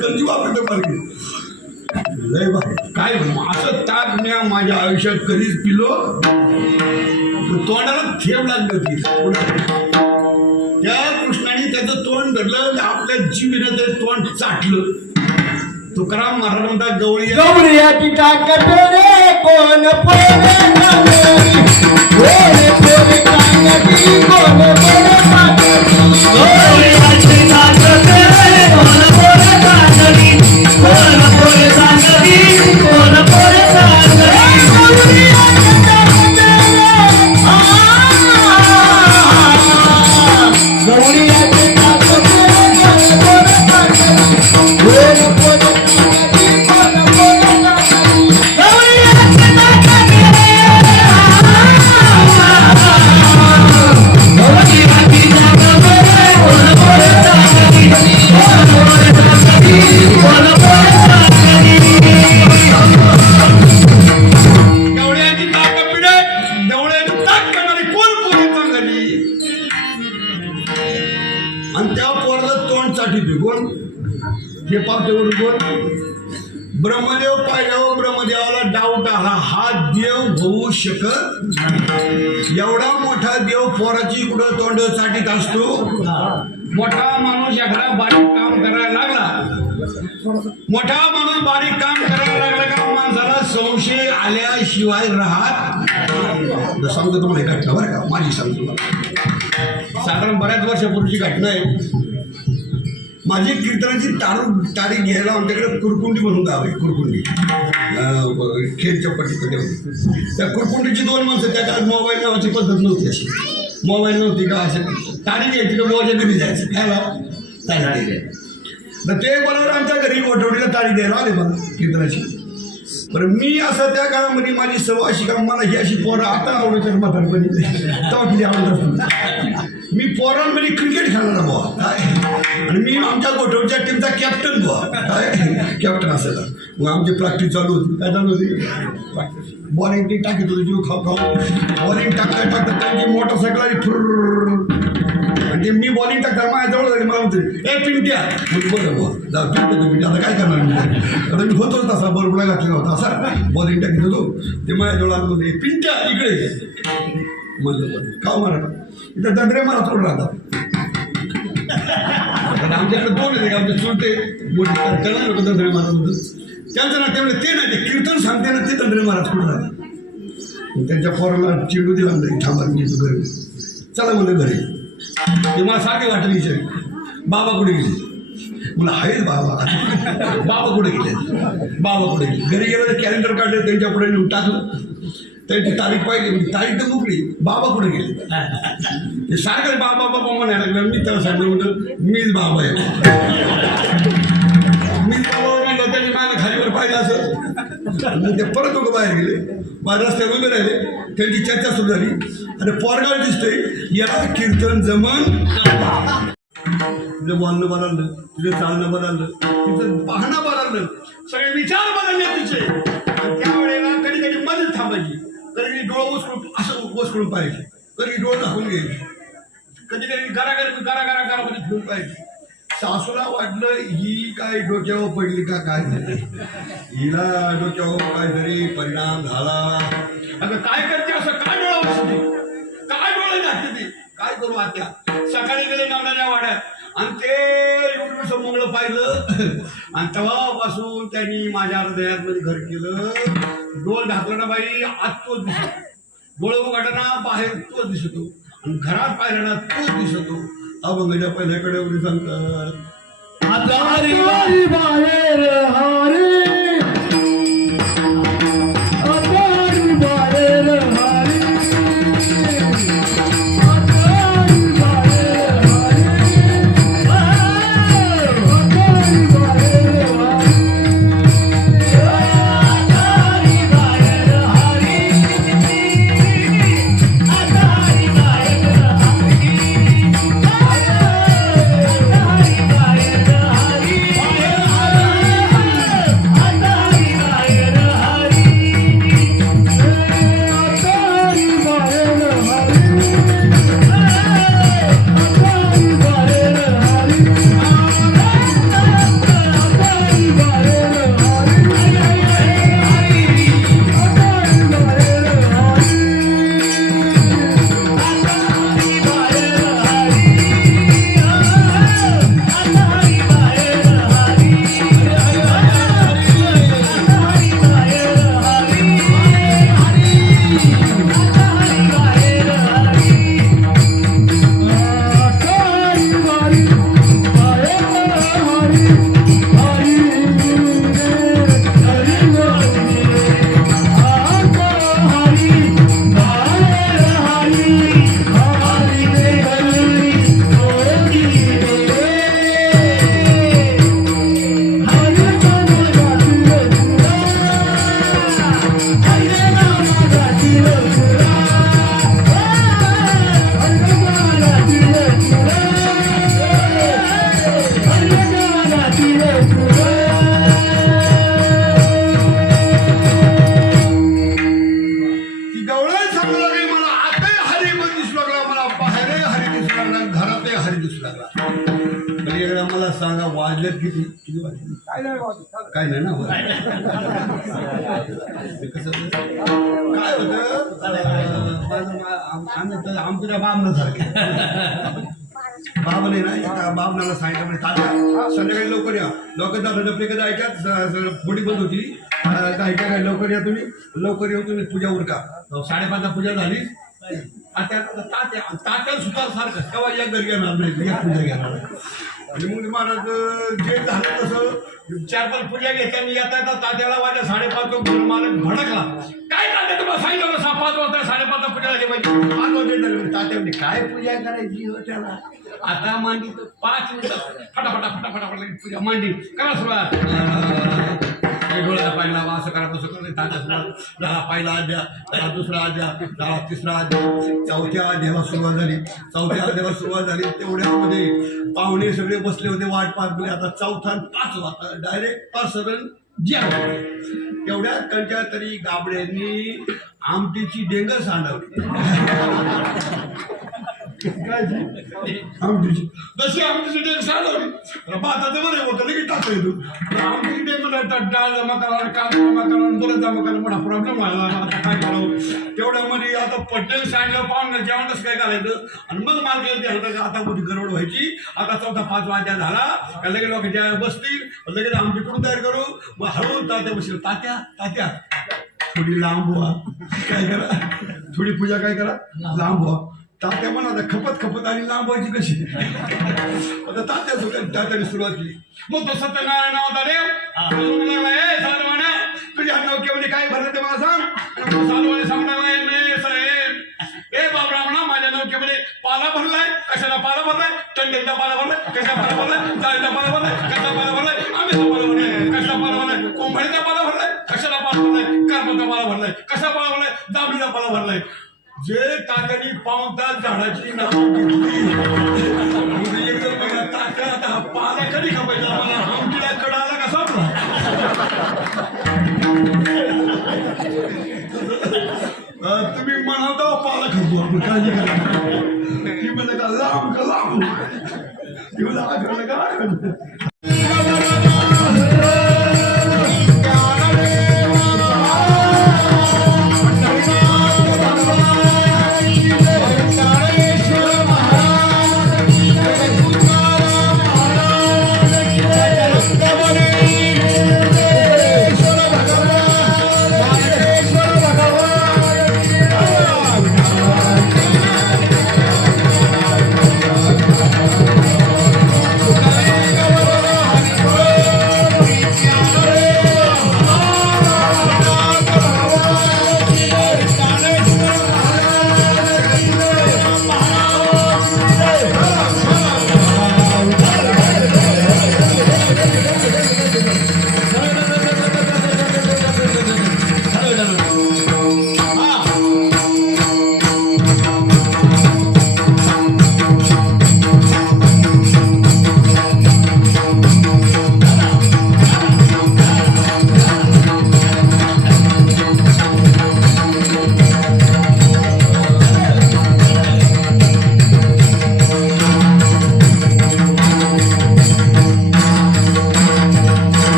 कंजू वापरतो पारखी लय भारी. काय असं ताक मी माझ्या आयुष्यात कधीच पिलो तोंडाला ठेव लागली होती. त्या कृष्णाने त्याचं तोंड धरलं आपल्या जीवीनं ते तोंड चाटलं. तुकाराम महाराज म्हणतात गवळी ताकद रे कोण पोरे हे पावतेवर कोण ब्रह्मदेव पाहिल्यावर ब्रह्मदेवाला डाऊट आला हा देव होऊ शकत. एवढा मोठा देव पोराची कुठं तोंड चाटीत असतो. मोठा माणूस एखादा बारीक काम करायला लागला का माणसाला संशय आल्याशिवाय राहत. सांगतो तुम्हाला घटना बरं का माझी सांगतो. साधारण बऱ्याच वर्षापूर्वीची घटना आहे. माझी कीर्तनाची तारीख घ्यायला आमच्याकडे कुरकुंडी म्हणून गाव आहे. कुरकुंडी खेळच्या पट्टीकडे त्या कुरकुंडीची 2 माणसं. त्या काळात मोबाईल नावाची पद्धत नव्हती. अशी मोबाईल नव्हती का असं तारीख घ्यायची का बोवाच्या घरी जायचं खायला तारीख द्यायला. तर ते बरोबर आमच्या घरी गोठवडीला तारीख द्यायला आले मला कीर्तनाची. बरं मी असं त्या काळामध्ये माझी सवय अशी का मला ही अशी पोरं आता आवडत म्हातारपणी तेव्हा किती आवडत असतो. मी पोरांमध्ये क्रिकेट खेळणारा बुवा काय आणि मी आमच्या गोठवच्या टीमचा कॅप्टन बुवा काय कॅप्टन असायला. मग आमची प्रॅक्टिस चालू होती. काय चालू होती बॉलिंग टी टाकीत होती. जीव खाऊ बॉलिंग टाकता त्यांची मोटरसायकल आली फुर आणि ते मी बॉलिंग टाकता माझ्याजवळ झाली. मला म्हणते ए पिंट्या म्हणजे बरं बुवा जा पिंट्या आता काय करणार मी आता मी होतोच तसा बरोबर घातलेला होता असा बॉलिंग टाकीत होतो. ते माझ्याजवळ आलं म्हणते पिंट्या इकडे म्हणलं बरं का मारा इथं दंडरे मला थोडं राहतात. आमच्याकडे 2 आहेत आमचे चुलते मोठे त्याला लोक दंडरे महाराज होतं. त्यांचं ना त्यामुळे ते नाही ते कीर्तन सांगते ना ते दंडरे महाराज कुठं राहतात. त्यांच्या पोराला चिडू दिला नाही थांबा मी घरी चला म्हणलं घरी. ते मला सारखे वाटलं विचार बाबा कुठे गेले मला आहेत बाबा बाबा कुठे गेले घरी गेलं तर कॅलेंडर काढलं त्यांच्या पुढे नेऊन टाकलं. त्यांची तारीख पाहिली तारीख तर मुकली. बाबा कुठे गेले ते सारखं बाबा बाबा म्हणायला लागलं. मी त्याला सांगितलं म्हणलं मीच बाबा आहे. मीच बाबा म्हणलं त्यांनी मला खालीवर पाहिलं असं. ते परत लोक बाहेर गेले. माझ्या रस्त्यावर उभे राहिले. त्यांची चर्चा सुरू झाली. आणि पोरगाव दिसतोय याला कीर्तन जमन. तुझं बोलणं बदललं तुझं चालणं बदललं तुझं पाहणं बदललं सगळे विचार बदलले तुझे. आणि त्यावेळेला कधी कधी मदत थांबायची. कधी डोळं उचकून असं उचकून पाहिजे. कधी डोळं दाखवून घ्यायचे. कधी कधी घरामध्ये फिरून पाहिजे. सासूला वाटलं ही काय डोक्यावर पडली का काय झालं हिला डोक्यावर काहीतरी परिणाम झाला. अगं काय करते असं काय डोळा उचलते काय डोळे घातले काय करू आता. सकाळी गेले नावण्याच्या वाड्यात आणि ते एवढं समोरलं पाहिलं आणि तेव्हापासून त्यांनी माझ्या हृदयात मध्ये घर केलं. डोल ढाकला ना बाई आत तोच दिसतो. डोळे उघडताना बाहेर तोच दिसतो आणि घरात पाहिलं ना तोच दिसतो. अभंगाच्या पहिल्याकडे एवढी सांगतात तरी एकदा मला सांगा वाजलेत किती वाजले? काय नाही ना ते कसं काय होतं आम्ही तर आमच्या बाबना सारखे बाब नाही ना एका बाबनाला सांगितलं म्हणजे तात्या संध्याकाळी लवकर या लोक जातात आपल्या कडे ऐकत थोडी बंद होती काय लवकर या तुम्ही लवकर येऊ तुम्ही पूजा उरका 5:30ला पूजा झाली तात्याला सुद्धा सारखं तेव्हा या घरी येणार नाही या पूजा घेणार आणि मग महाराज जे झालं तसं 4-5 पूजा घेतल्या मी येता येता तात्याला वाजल्या 5:30 मला भडकला काय तात्या तुम्हाला सांगितलं 5 वाजता 5:30 पूजा झाली पाहिजे 5 वाजता तात्या म्हणजे काय पूजा करायची हो त्याला आता मांडी तर 5 मिनिटात फटाफटा पूजा मांडी करा सुरुवात डोळ्याला पाहिला असं करा तसं करा तात्या सुरुवात झाला पहिला अध्याय झाला दुसरा अध्याय झाला तिसरा अध्याय चौथ्या अध्यायाला सुरुवात झाली तेवढ्यामध्ये पाहुणे सगळे बसले होते वाट पाहत म्हणजे आता 4था आणि 5वा डायरेक्ट पासरण जेवण तेवढ्यात त्यांच्या तरी गाबड्यांनी आमटीची डेंग सांडवली आमटीची जशी आमटीची डेंग सांडवली भाताचं बरं होतं लगेच टाकता येतो आमटीची डेंग डाळ जमा करा कांदा जमा करा बरं जमा करा मोठा प्रॉब्लेम व्हायला आता काय करावं तेवढ्यामध्ये आता पटेल सांडलं पाहुणं जेवणच काय करायचं आणि मग मार्केट द्यायचं का आता मोठी गडबड व्हायची आता 4-5 वाजता झाला का लगेच लोक ज्या बसतील लगेच आमटी कुठून तयार करू मग हळू तात्या बसतील तात्या थोडी लांब व्हा काय करा थोडी पूजा काय करा लांब व्हा तात्या म्हणा खपत आणि लांब व्हायची कशी आता तात्याने सुरुवात केली मग तो सत्यनारायण नाव तुझ्या नौकेमध्ये काय भरलं ते मला सांग सालवाने सांगणार साहेब ए बाबरावणा माझ्या नौकेमध्ये पाला भरलाय कशाला पाला भरलाय टंडेचा पाला भरलाय कशा पाला भरलाय जाळीचा पाला भरलाय कसा पाला भरलाय आंब्याचा पाला भरलाय कशा पाला भरलाय कोंबडीचा पाला भरलाय कशाला पाला भरलाय कारपाचा पाला भरलाय कसा पाला भरलाय दाबडीचा पाला भरलाय जे तात्यानी 5 तास झाडाची नाव घेतली एकदम तात्या आता पाला कधी खपायचा मला आमटीला कडाला कसा तुम्ही म्हणाल पाला खपू आपण काळजी करा ती म्हणलं का लांब ती म्हणलं आग्रह का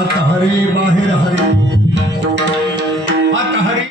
आता हरी बाहेर हरी